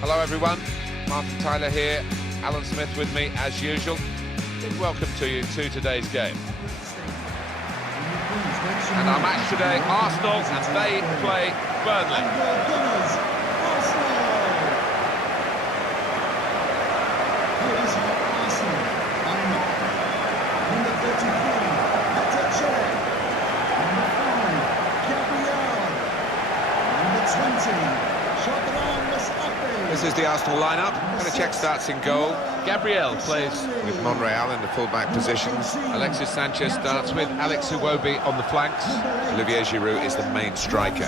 Hello everyone, Martin Tyler here, Alan Smith with me as usual. Big welcome to you to today's game. And our match today, Arsenal, and they play Burnley. This is the Arsenal lineup. Cech starts in goal. Gabriel plays with Monreal in the full-back positions. Alexis Sanchez starts with Alex Iwobi on the flanks. Olivier Giroud is the main striker.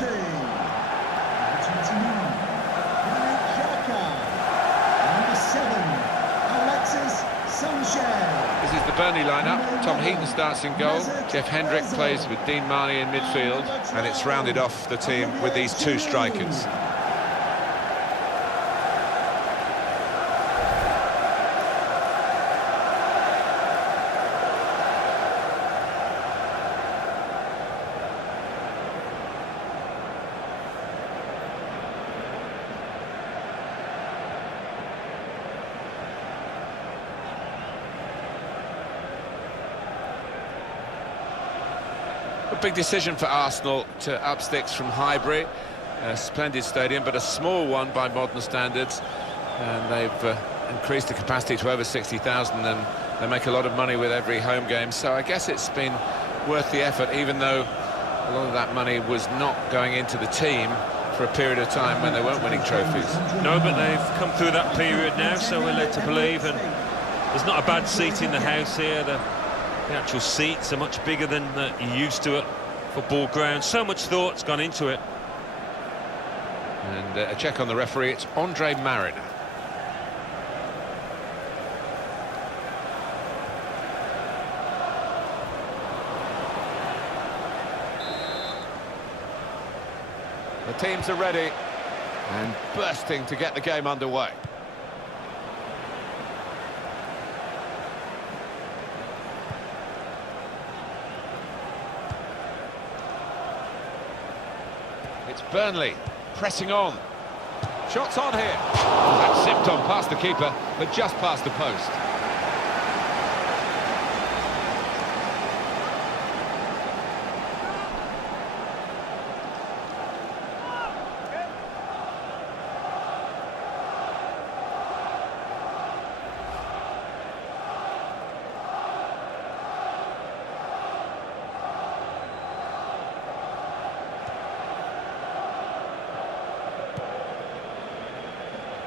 This is the Burnley lineup. Tom Heaton starts in goal. Jeff Hendrick plays with Dean Marney in midfield. And it's rounded off the team with these two strikers. A big decision for Arsenal to up sticks from Highbury. A splendid stadium, but a small one by modern standards. And they've increased the capacity to over 60,000, and they make a lot of money with every home game. So I guess it's been worth the effort, even though a lot of that money was not going into the team for a period of time when they weren't winning trophies. No, but they've come through that period now, so we're led to believe. And there's not a bad seat in the house here. The actual seats are much bigger than you're used to at football ground. So much thought's gone into it. And a check on the referee, it's Andre Mariner. The teams are ready and bursting to get the game underway. It's Burnley pressing on. Shots on here. That zipped on past the keeper, but just past the post.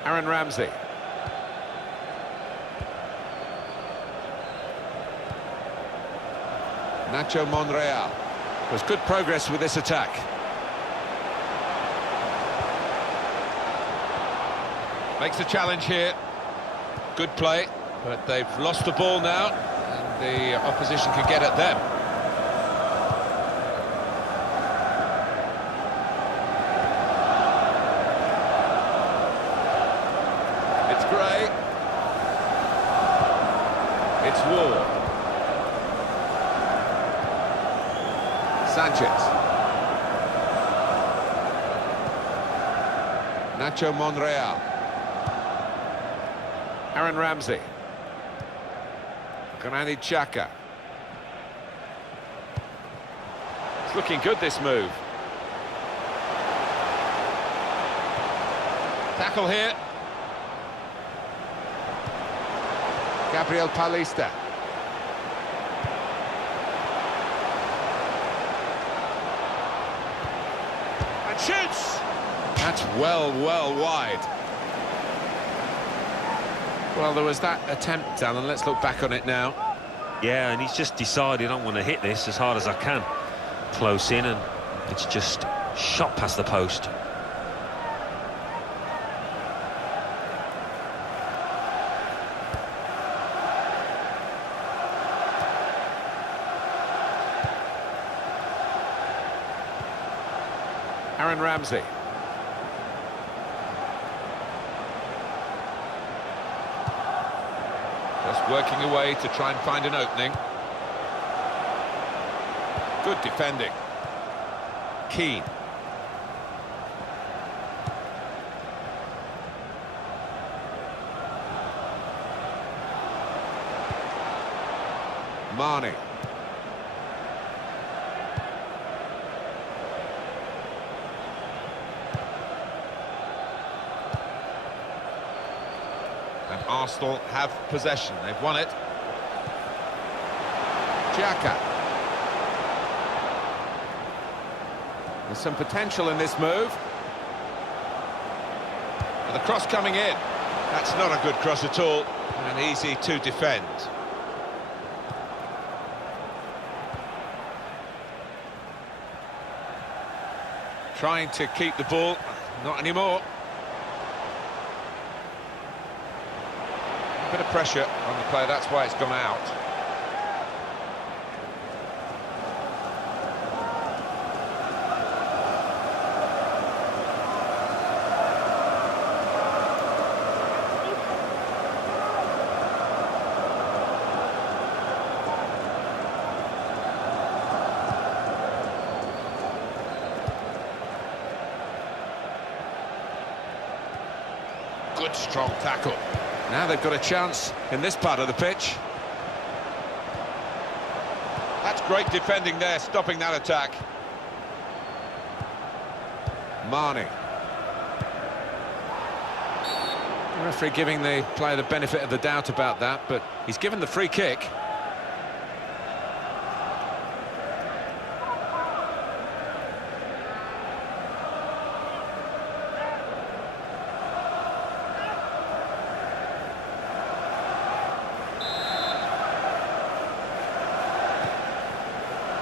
Aaron Ramsey. Nacho Monreal. There's good progress with this attack. Makes a challenge here. Good play, but they've lost the ball now, and the opposition can get at them. It's Ward. Sanchez. Nacho Monreal. Aaron Ramsey. Granit Xhaka. It's looking good, this move. Tackle here. Gabriel Paulista. And shoots! That's well wide. Well, there was that attempt, Alan. Let's look back on it now. Yeah, and he's just decided I want to hit this as hard as I can. Close in, and it's just shot past the post. Aaron Ramsey. Just working away to try and find an opening. Good defending. Keane. Marnie. And Arsenal have possession. They've won it. Xhaka. There's some potential in this move. And the cross coming in. That's not a good cross at all, and easy to defend. Trying to keep the ball, not anymore. A bit of pressure on the play, that's why it's gone out. Good strong tackle. Now they've got a chance in this part of the pitch. That's great defending there, stopping that attack. Marnie. The referee giving the player the benefit of the doubt about that, but he's given the free kick.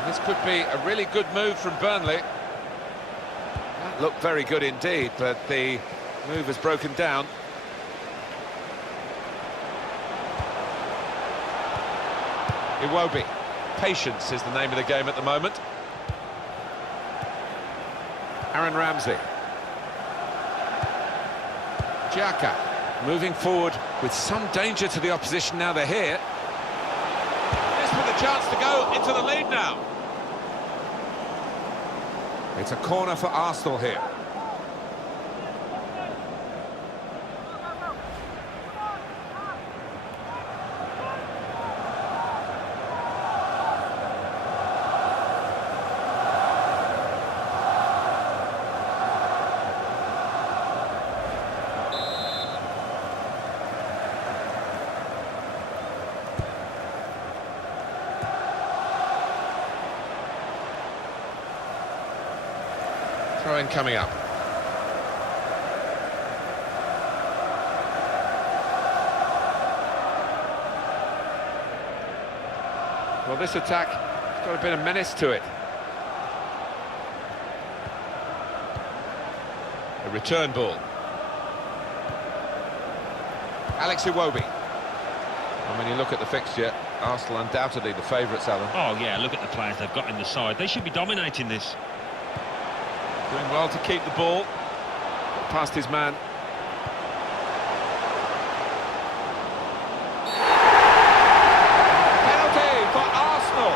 This could be a really good move from Burnley. That looked very good indeed, but the move has broken down. Iwobi. Patience is the name of the game at the moment. Aaron Ramsey. Xhaka moving forward with some danger to the opposition now they're here. This with a chance to go into the lead now. It's a corner for Arsenal here. Throw-in coming up. Well, this attack has got a bit of menace to it. A return ball. Alex Iwobi. And when you look at the fixture, Arsenal undoubtedly the favourites, Alan. Oh yeah, look at the players they've got in the side. They should be dominating this. Doing well to keep the ball. Past his man. Penalty for Arsenal.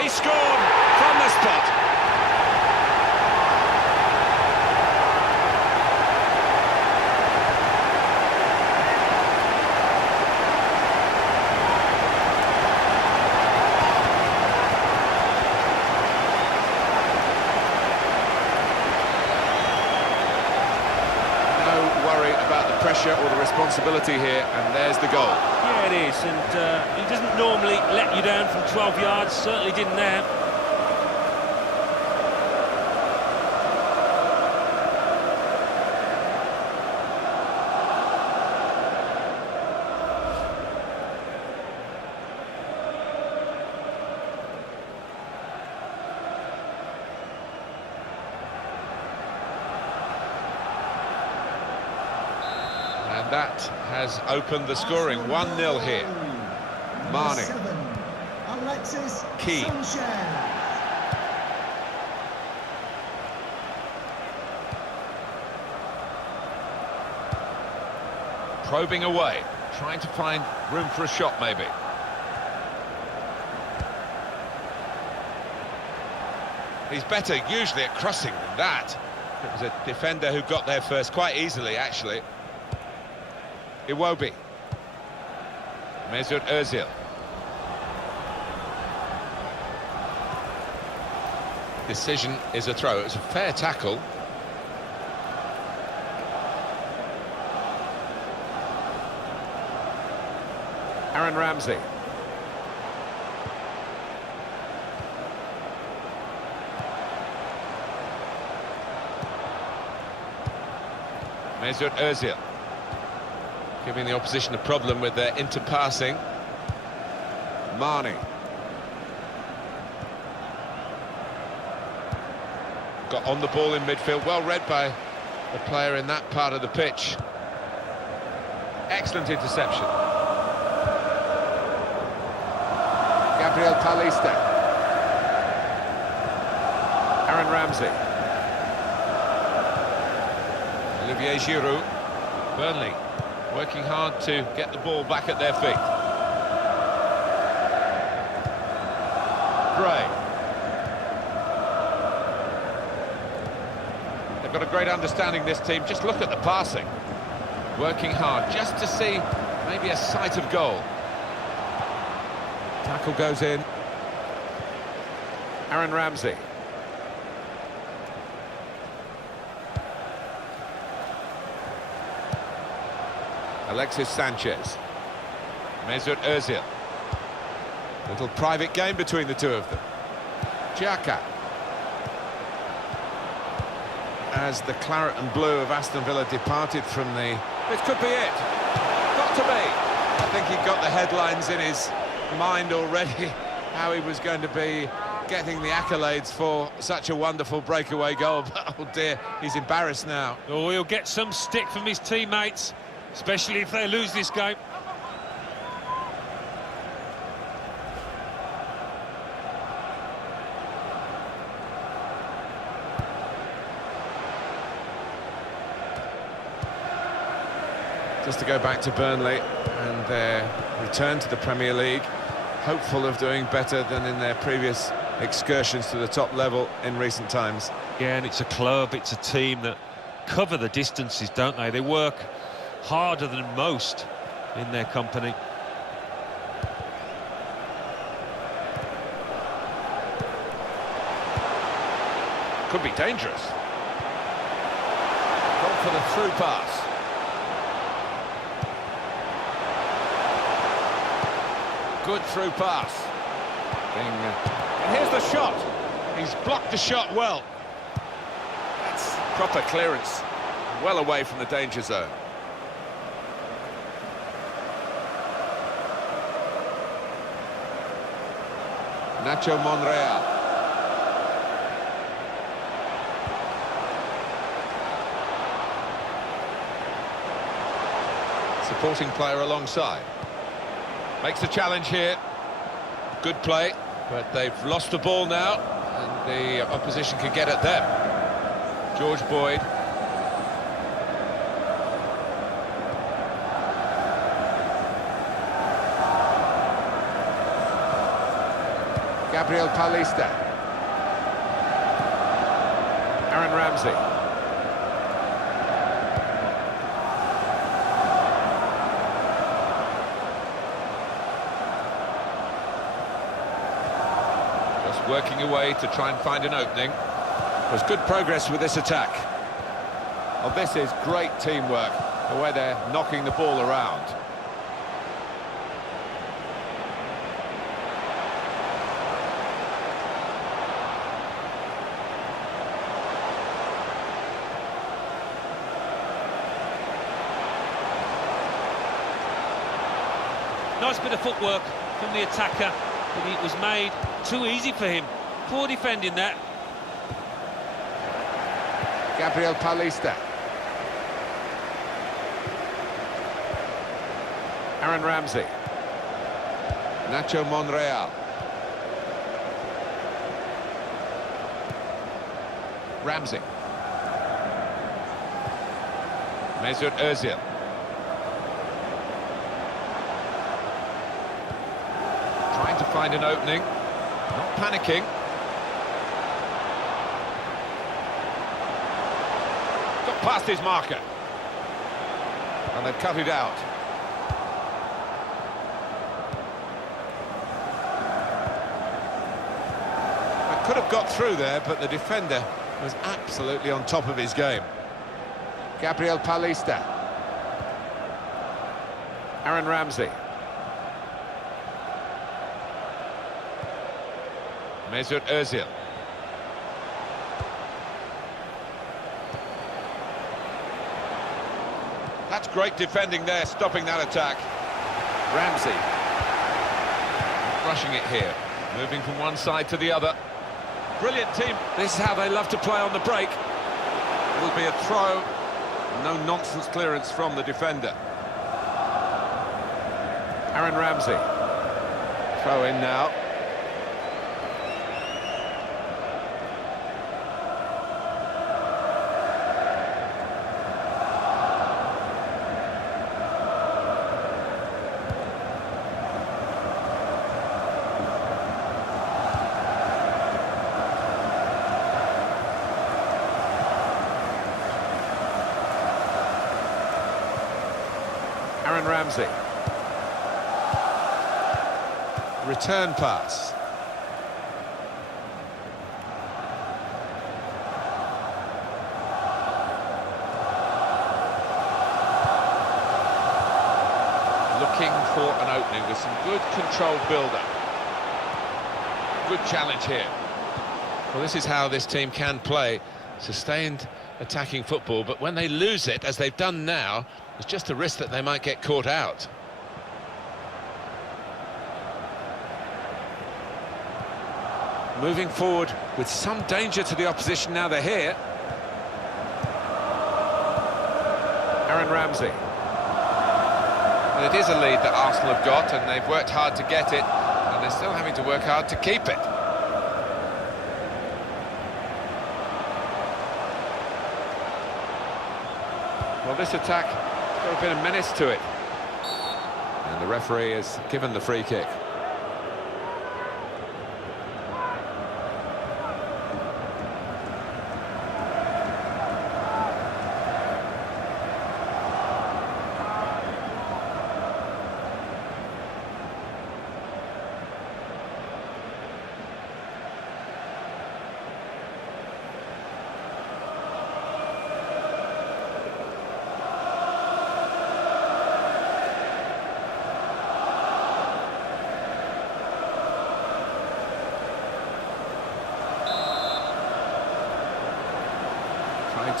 He scored from the spot. No worry about the pressure or the responsibility here, and there's the goal. Yeah, it is, and he doesn't normally let you down from 12 yards, certainly didn't there. that has opened the scoring. 1-0 here. Marnie. Key. Probing away, trying to find room for a shot maybe. He's better usually at crossing than that. It was a defender who got there first quite easily, actually. Iwobi. Mesut Özil. Decision is a throw. It was a fair tackle. Aaron Ramsey. Mesut Özil, giving the opposition a problem with their interpassing. Marnie. Got on the ball in midfield, well read by the player in that part of the pitch. Excellent interception. Gabriel Paulista. Aaron Ramsey. Olivier Giroud. Burnley working hard to get the ball back at their feet. Gray. They've got a great understanding, this team. Just look at the passing. Working hard just to see maybe a sight of goal. Tackle goes in. Aaron Ramsey. Alexis Sanchez. Mesut Özil. Little private game between the two of them. Xhaka. As the claret and blue of Aston Villa departed from the... This could be it. Got to be. I think he got the headlines in his mind already, how he was going to be getting the accolades for such a wonderful breakaway goal. But, oh dear, he's embarrassed now. Oh, he'll get some stick from his teammates, especially if they lose this game. Just to go back to Burnley and their return to the Premier League, hopeful of doing better than in their previous excursions to the top level in recent times. Yeah, and it's a club, it's a team that cover the distances, don't they? They work harder than most in their company. Could be dangerous. Gone for the through pass. Good through pass. And here's the shot. He's blocked the shot well. That's proper clearance. Well away from the danger zone. Nacho Monreal. Supporting player alongside. Makes a challenge here. Good play, but they've lost the ball now, and the opposition can get at them. George Boyd. Gabriel Paulista. Aaron Ramsey. Just working away to try and find an opening. There's good progress with this attack. Well, this is great teamwork, the way they're knocking the ball around. Nice bit of footwork from the attacker, but it was made too easy for him. Poor defending that. Gabriel Paulista. Aaron Ramsey. Nacho Monreal. Ramsey. Mesut Özil. Trying to find an opening. Not panicking. Got past his marker. And they've cut it out. They could have got through there, but the defender was absolutely on top of his game. Gabriel Paulista. Aaron Ramsey. Mesut Özil. That's great defending there, stopping that attack. Ramsey. Rushing it here. Moving from one side to the other. Brilliant team. This is how they love to play on the break. It'll be a throw. No nonsense clearance from the defender. Aaron Ramsey. Throw in now. Aaron Ramsey. Return pass. Looking for an opening with some good controlled build-up. Good challenge here. Well, this is how this team can play. Sustained attacking football, but when they lose it, as they've done now, there's just a risk that they might get caught out. Moving forward with some danger to the opposition now they're here. Aaron Ramsey. Well, it is a lead that Arsenal have got, and they've worked hard to get it, and they're still having to work hard to keep it. Well, this attack has got a bit of menace to it. And the referee has given the free kick.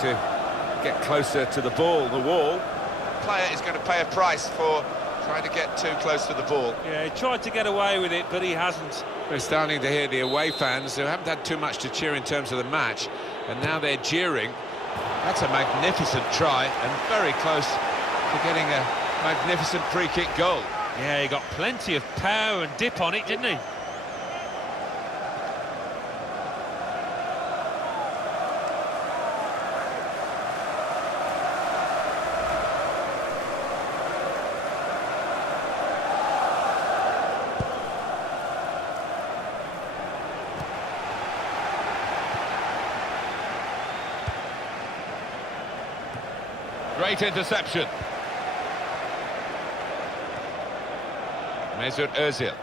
To get closer to the ball, the wall. The player is going to pay a price for trying to get too close to the ball. Yeah, he tried to get away with it, but he hasn't. We're starting to hear the away fans who haven't had too much to cheer in terms of the match, and now they're jeering. That's a magnificent try, and very close to getting a magnificent free kick goal. Yeah, he got plenty of power and dip on it, didn't he? Great interception. Mesut Özil.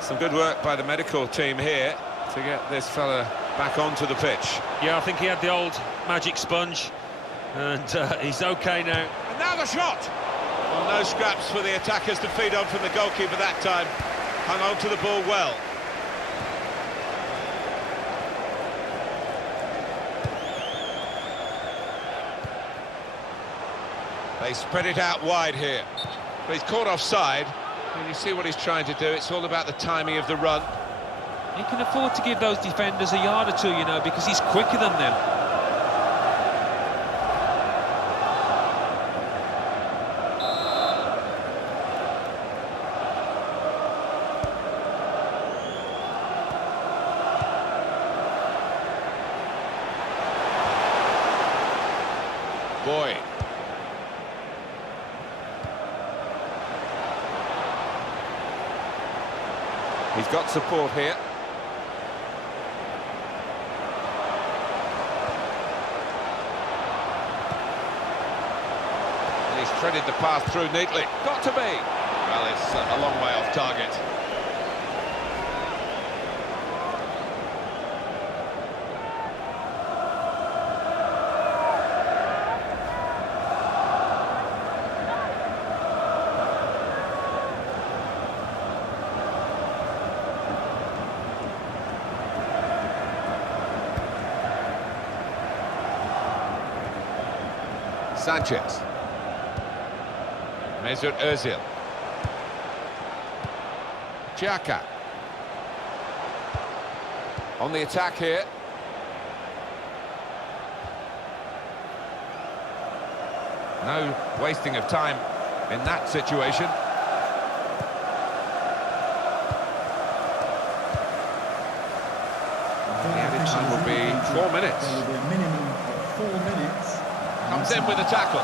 Some good work by the medical team here to get this fella back onto the pitch. Yeah, I think he had the old magic sponge, and he's okay now. And now the shot! Well, no scraps for the attackers to feed on from the goalkeeper that time. Hung on to the ball well. They spread it out wide here. But he's caught offside. And you see what he's trying to do. It's all about the timing of the run. He can afford to give those defenders a yard or two, you know, because he's quicker than them. Boyd. He's got support here. And he's threaded the path through neatly. Got to be. Well, it's a long way off target. Sanchez. Mesut Özil. Xhaka. On the attack here. No wasting of time in that situation. The added time will be 4 minutes. There will be a minimum of 4 minutes. Comes in with a tackle.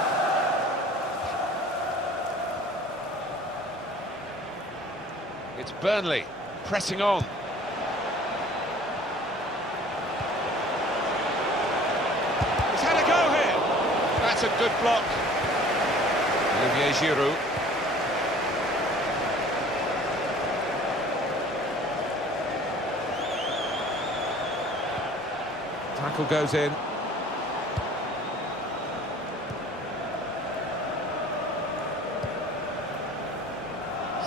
It's Burnley pressing on. He's had a go here. That's a good block. Olivier Giroud. Tackle goes in.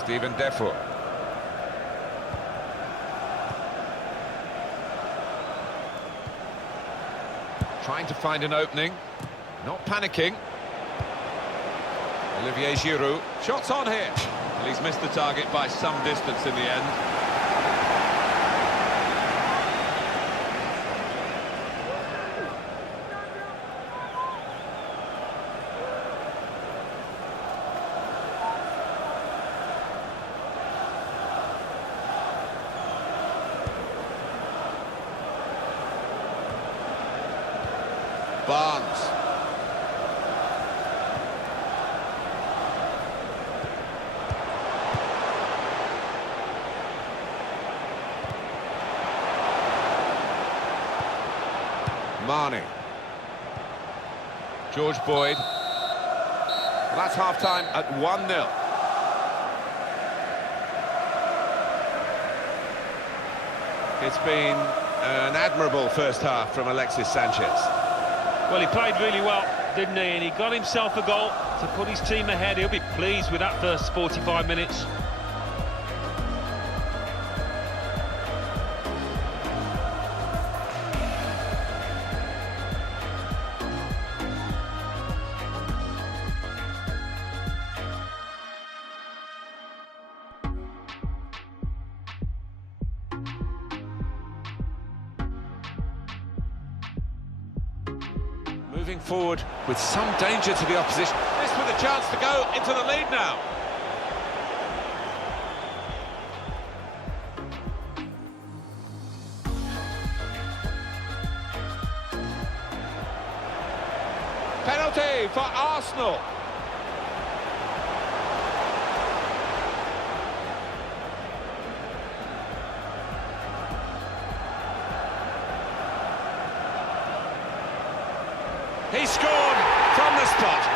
Steven Defoe. Trying to find an opening, not panicking. Olivier Giroud, shots on here. Well, he's missed the target by some distance in the end. Barnes. Marnie. George Boyd. Well, that's half-time at 1-0. It's been an admirable first half from Alexis Sanchez. Well, he played really well, didn't he? And he got himself a goal to put his team ahead. He'll be pleased with that first 45 minutes. Moving forward with some danger to the opposition. This with a chance to go into the lead now. Penalty for Arsenal. He scored from the spot.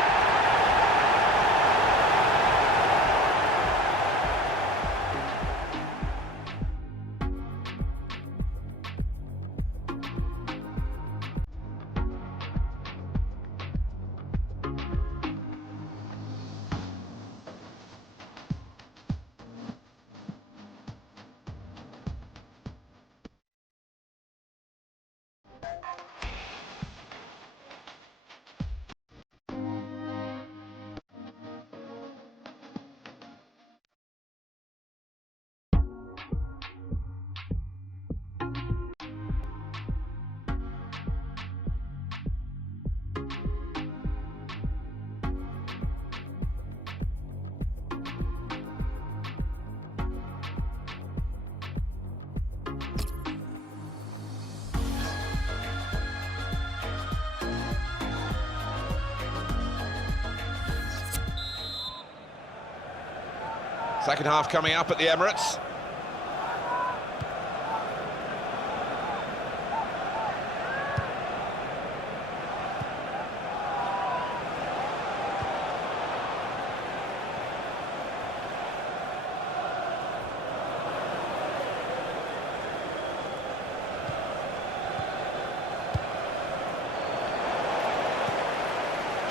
Second half coming up at the Emirates.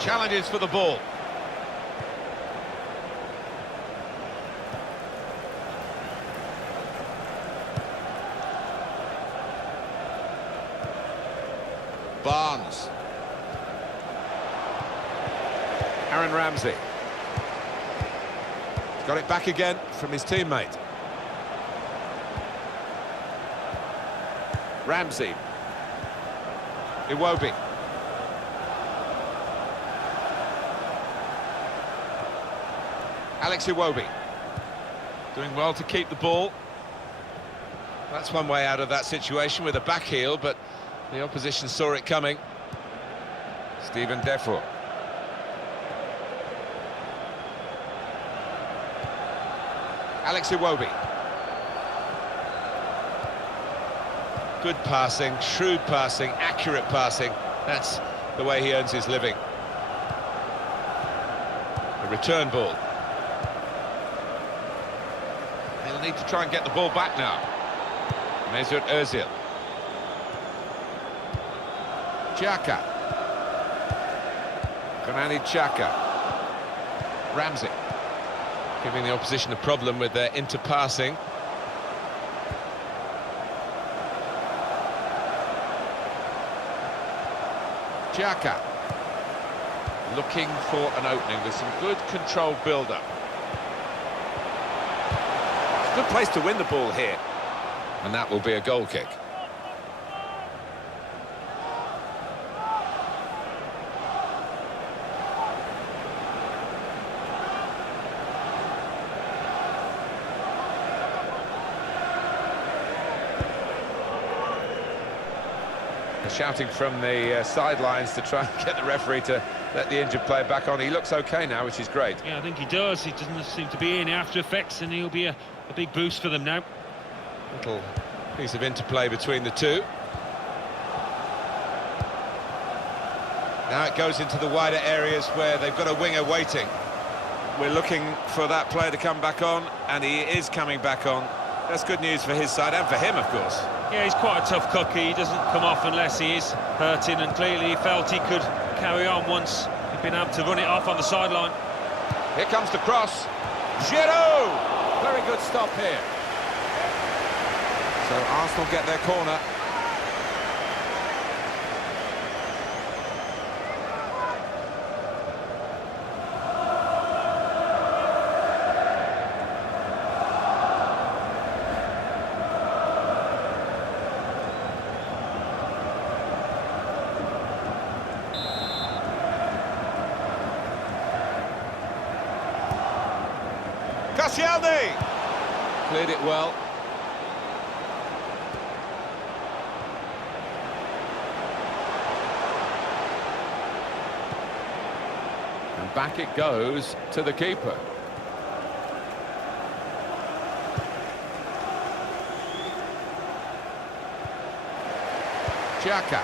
Challenges for the ball. Barnes. Aaron Ramsey. He's got it back again from his teammate. Ramsey. Iwobi. Alex Iwobi. Doing well to keep the ball. That's one way out of that situation with a back heel, but the opposition saw it coming. Stephen Defoe. Alex Iwobi. Good passing, shrewd passing, accurate passing. That's the way he earns his living. A return ball. They'll need to try and get the ball back now. Mesut Ozil. Xhaka. Granit Xhaka. Ramsey. Giving the opposition a problem with their interpassing. Xhaka. Looking for an opening with some good controlled build-up. Good place to win the ball here. And that will be a goal kick. Shouting from the sidelines to try and get the referee to let the injured player back on. He looks okay now, which is great. Yeah, I think he does. He doesn't seem to be any after effects, and he'll be a big boost for them now. Little piece of interplay between the two. Now it goes into the wider areas where they've got a winger waiting. We're looking for that player to come back on, and he is coming back on. That's good news for his side and for him, of course. Yeah, he's quite a tough cookie. He doesn't come off unless he is hurting, and clearly he felt he could carry on once he'd been able to run it off on the sideline. Here comes the cross. Giroud! Very good stop here. So Arsenal get their corner. Cleared it well. And back it goes to the keeper. Xhaka.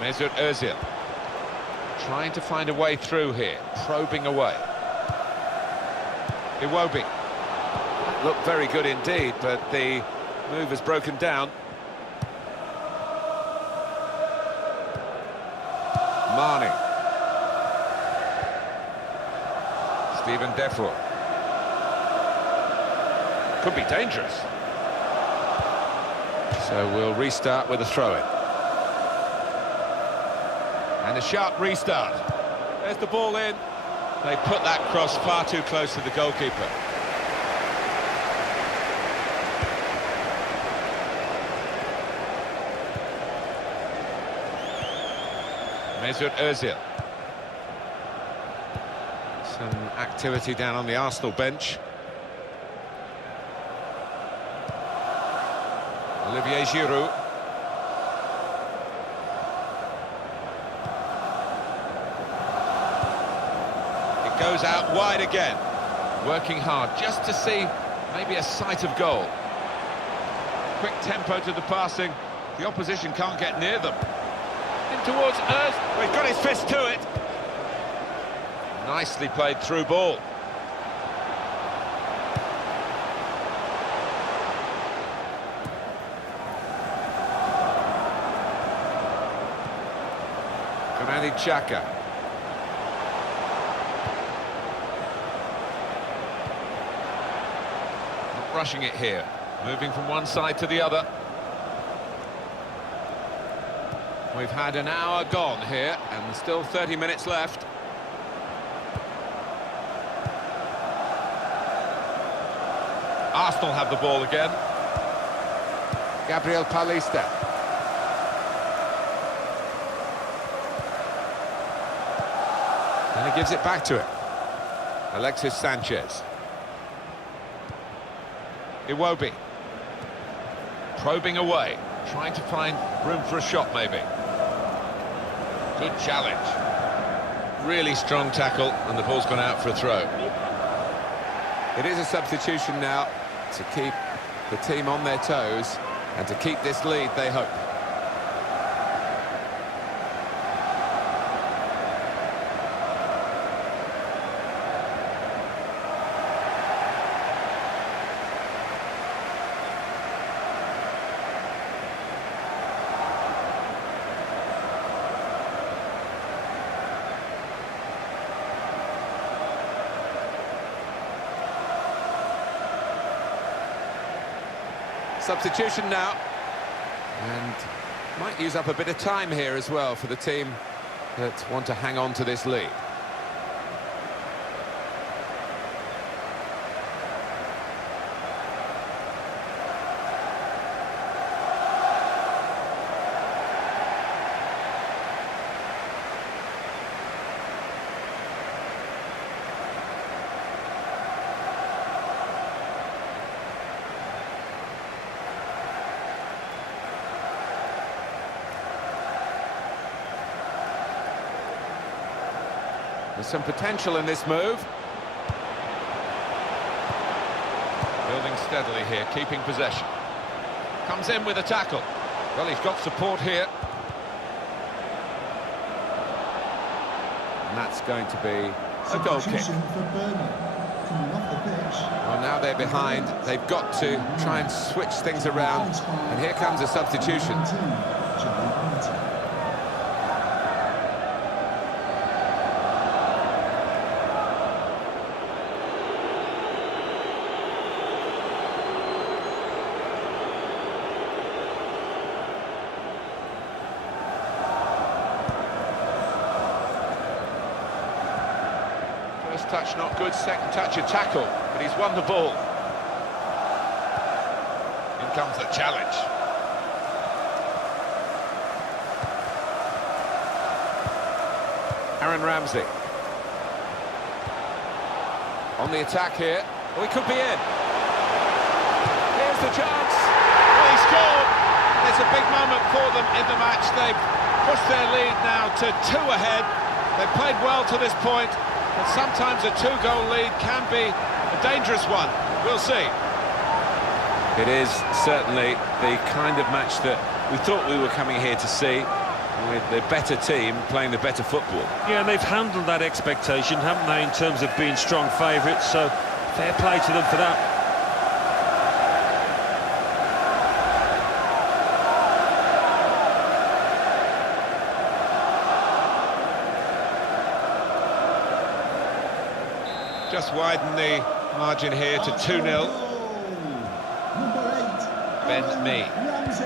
Mesut Ozil. Trying to find a way through here, probing away. Iwobi. Looked very good indeed, but the move has broken down. Mane. Stephen Defoe. Could be dangerous. So we'll restart with a throw-in. And a sharp restart. There's the ball in. They put that cross far too close to the goalkeeper. Mesut Ozil. Some activity down on the Arsenal bench. Olivier Giroud. goes out wide again. Working hard just to see maybe a sight of goal. Quick tempo to the passing. The opposition can't get near them. In towards us. Well, he's got his fist to it. Nicely played through ball. Granit Xhaka. Not rushing it here. Moving from one side to the other. We've had an hour gone here, and there's still 30 minutes left. Arsenal have the ball again. Gabriel Paulista. And he gives it back to him. Alexis Sanchez. Iwobi. Probing away. Trying to find room for a shot, maybe. Good challenge. Really strong tackle, and the ball's gone out for a throw. It is a substitution now to keep the team on their toes and to keep this lead, they hope. Substitution now, and might use up a bit of time here as well for the team that want to hang on to this lead. There's some potential in this move. Building steadily here, keeping possession. Comes in with a tackle. Well, he's got support here. And that's going to be a goal kick. For Burnley. Coming off the pitch. Well, now they're behind. They've got to try and switch things around. And here comes a substitution. First touch not good, second touch a tackle, but he's won the ball. In comes the challenge. Aaron Ramsey. On the attack here. Oh, he could be in. Here's the chance. Well, he scored. It's a big moment for them in the match. They've pushed their lead now to 2 ahead. They've played well to this point, but sometimes a 2-goal lead can be a dangerous one. We'll see. It is certainly the kind of match that we thought we were coming here to see, with the better team playing the better football. Yeah, and they've handled that expectation, haven't they, in terms of being strong favourites, so fair play to them for that. Just widen the margin here to 2-0. Number 8, Ben Mee. Ramsey.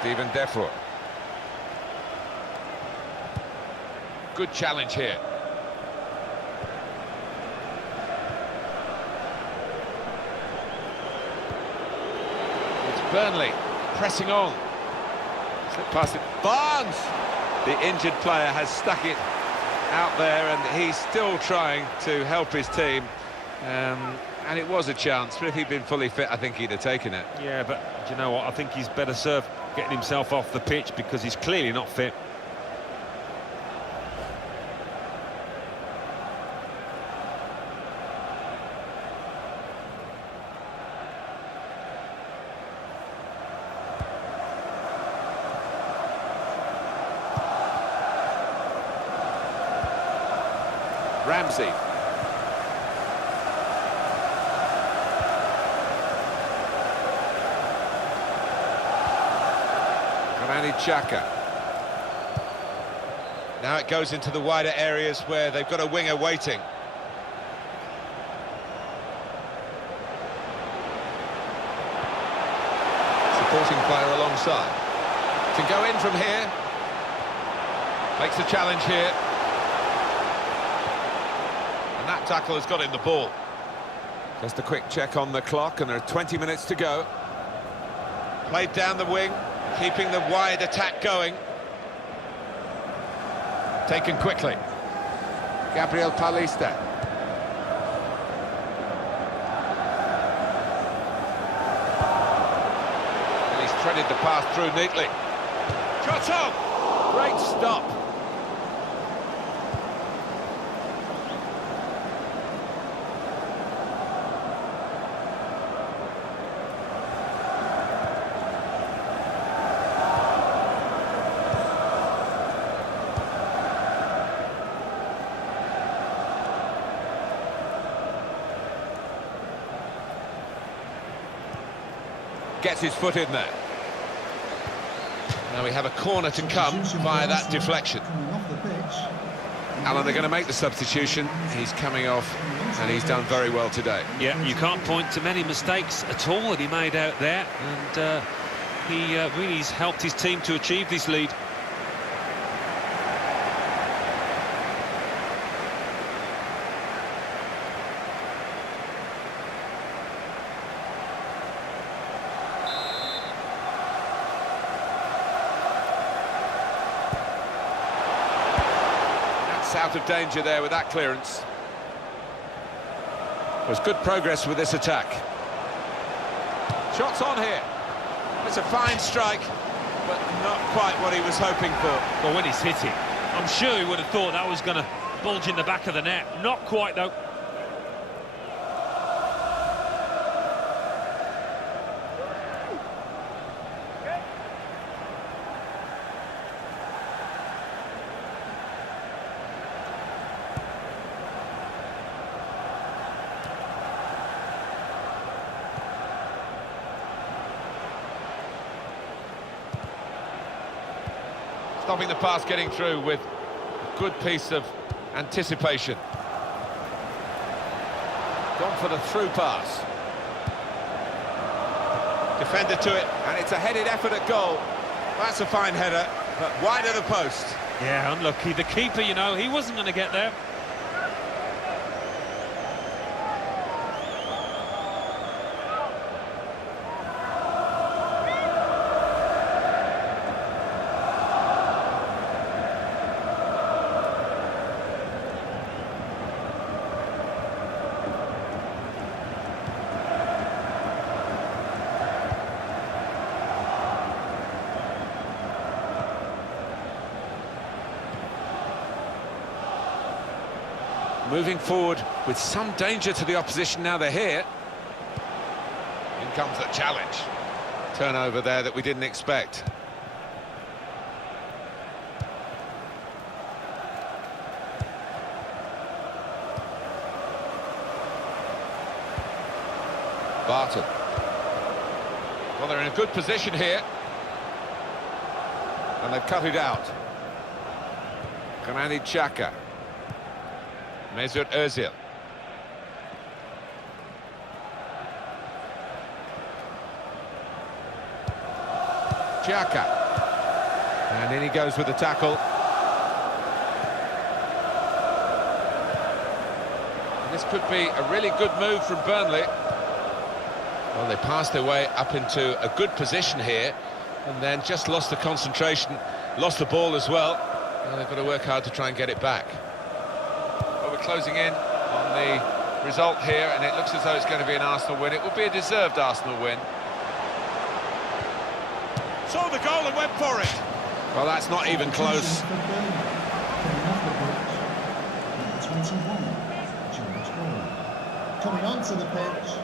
Stephen Defoe. Good challenge here. It's Burnley pressing on. Slip past it. Barnes! The injured player has stuck it out there, and he's still trying to help his team. And it was a chance, but if he'd been fully fit, I think he'd have taken it. Yeah, but do you know what? I think he's better served getting himself off the pitch, because he's clearly not fit. Ramsey. Granit Xhaka. Now it goes into the wider areas where they've got a winger waiting. Supporting player alongside. Can go in from here. Makes the challenge here. And that tackle has got him the ball. Just a quick check on the clock, and there are 20 minutes to go. Played down the wing, keeping the wide attack going. Taken quickly. Gabriel Paulista. And he's threaded the pass through neatly. Shot on! Great stop. Gets his foot in there. Now we have a corner to come via that deflection. Alan, they're going to make the substitution. He's coming off, and he's done very well today. Yeah, you can't point to many mistakes at all that he made out there, and he really has helped his team to achieve this lead. Out of danger there with that clearance. There's good progress with this attack. Shots on here. It's a fine strike, but not quite what he was hoping for. Well, when he's hit it, I'm sure he would have thought that was going to bulge in the back of the net. Not quite, though. Stopping the pass getting through with a good piece of anticipation. Gone for the through pass. Defender to it, and it's a headed effort at goal. That's a fine header, but wide of the post. Yeah, unlucky. The keeper, you know, he wasn't going to get there. Moving forward with some danger to the opposition now they're here. In comes the challenge. Turnover there that we didn't expect. Barton. Well, they're in a good position here. And they've cut it out. Granit Xhaka. Mesut Ozil. Xhaka. And in he goes with the tackle. And this could be a really good move from Burnley. Well, they passed their way up into a good position here and then just lost the concentration, lost the ball as well. Well, they've got to work hard to try and get it back. Closing in on the result here, and it looks as though it's going to be an Arsenal win. It would be a deserved Arsenal win. Saw the goal and went for it. Well, that's not even close. Coming onto the pitch,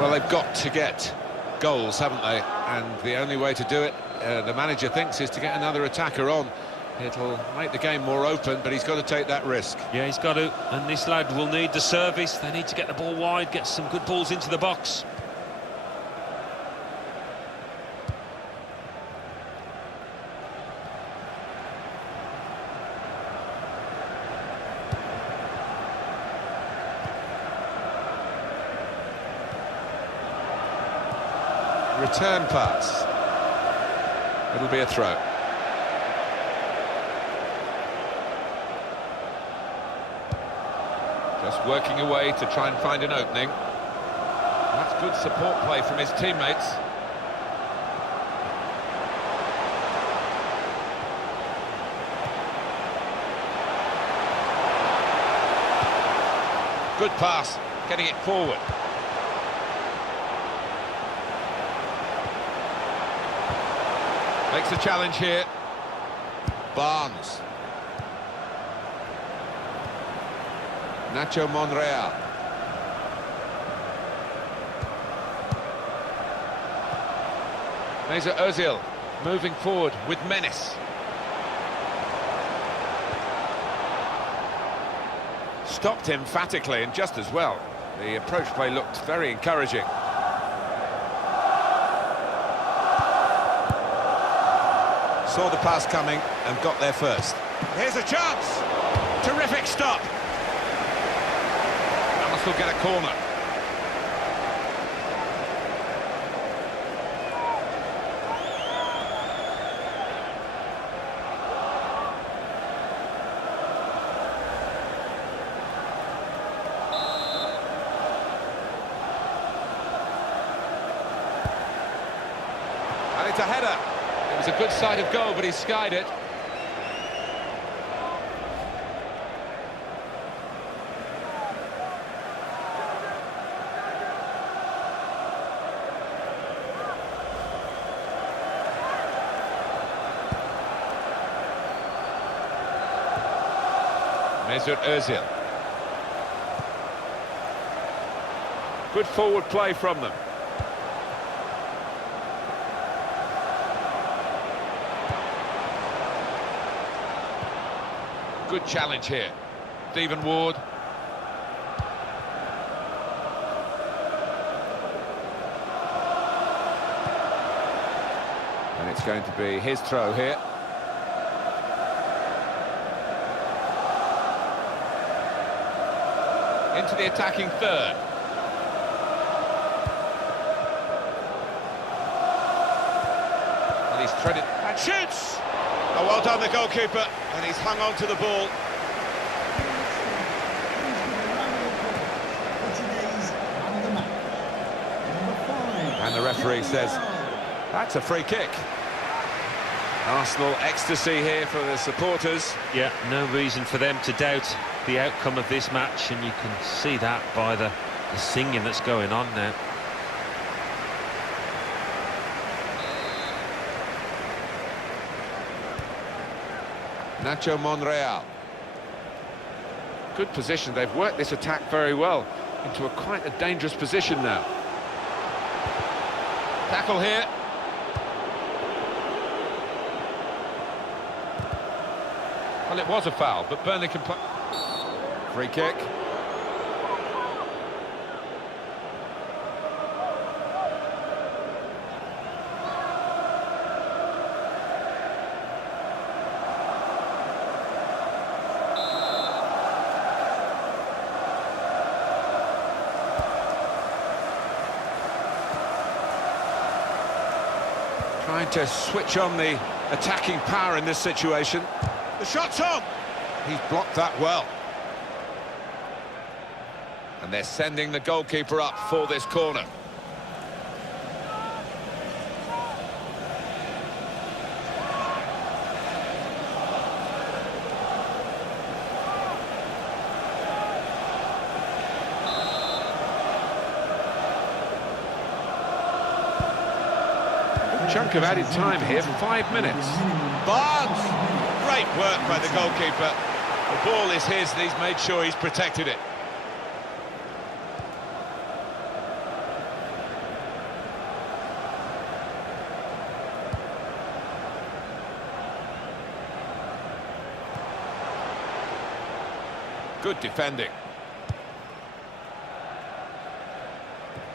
Well, they've got to get goals, haven't they? And the only way to do it, the manager thinks, is to get another attacker on. It'll make the game more open, but he's got to take that risk. Yeah, he's got to, and this lad will need the service. They need to get the ball wide, get some good balls into the box. Return pass. It'll be a throw. Just working away to try and find an opening. That's good support play from his teammates. Good pass, getting it forward. Makes a challenge here. Barnes. Nacho Monreal. Mesut Ozil moving forward with menace. Stopped emphatically and just as well. The approach play looked very encouraging. Saw the pass coming and got there first. Here's a chance. Terrific stop. Almost will get a corner. And it's a header. It was a good sight of goal, but he skied it. Mesut Ozil. Good forward play from them. Good challenge here. Stephen Ward. And it's going to be his throw here. Into the attacking third. And he's threaded and shoots! Oh, well done, the goalkeeper, and he's hung on to the ball. And the referee says, that's a free kick. Arsenal ecstasy here for the supporters. Yeah, no reason for them to doubt the outcome of this match, and you can see that by the singing that's going on now. Nacho Monreal. Good position. They've worked this attack very well into quite a dangerous position now. Tackle here. Well, it was a foul, but Burnley can play. Free kick. Trying to switch on the attacking power in this situation. The shot's on! He's blocked that well. And they're sending the goalkeeper up for this corner. Chunk of added time here, 5 minutes. Barnes! Great work by the goalkeeper. The ball is his and he's made sure he's protected it. Good defending.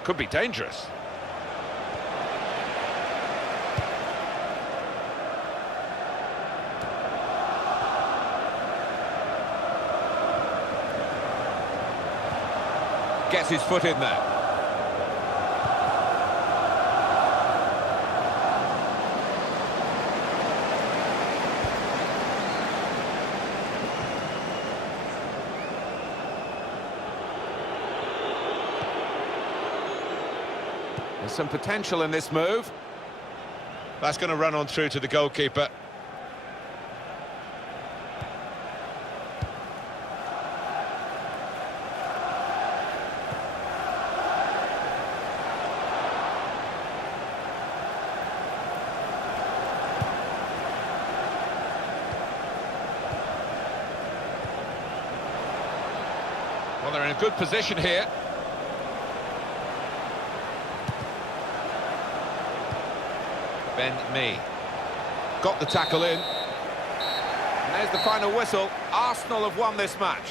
Could be dangerous. Gets his foot in there. There's some potential in this move. That's going to run on through to the goalkeeper. Well, they're in a good position here. Ben Mee got the tackle in. And there's the final whistle. Arsenal have won this match.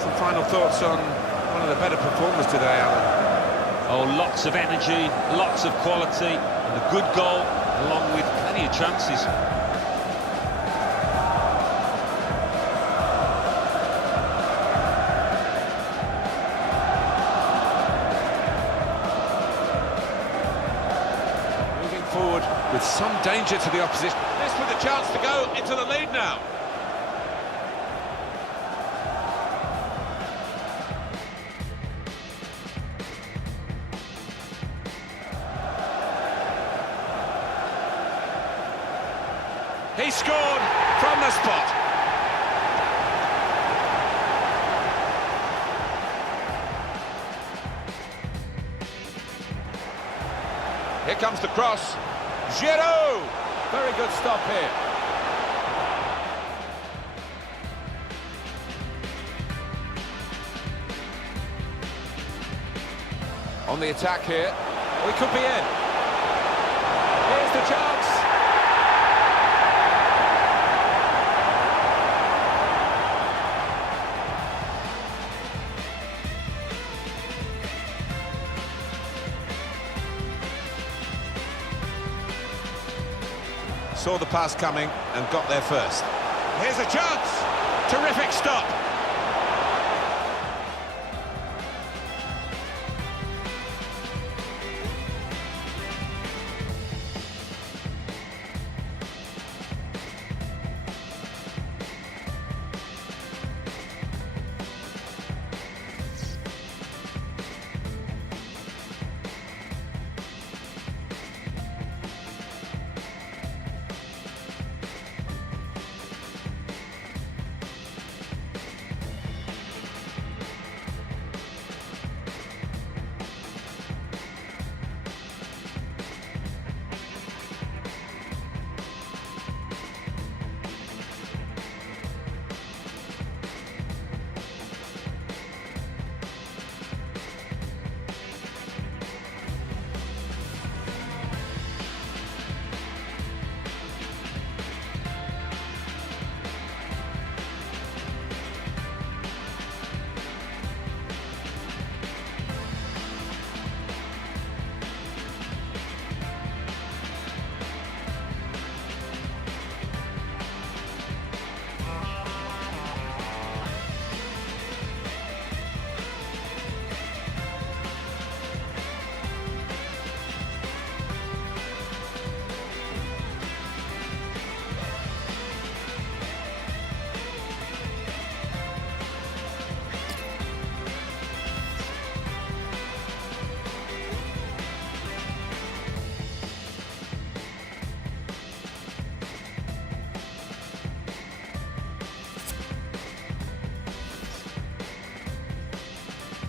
Some final thoughts on one of the better performers today, Alan. Oh, lots of energy, lots of quality, and a good goal, along with plenty of chances. Moving forward with some danger to the opposition. This with a chance to go into the lead now. He scored from the spot. Here comes the cross. Giroud! Very good stop here. On the attack here. We could be in. Here's the chance. Saw the pass coming and got there first. Here's a chance. Terrific stop.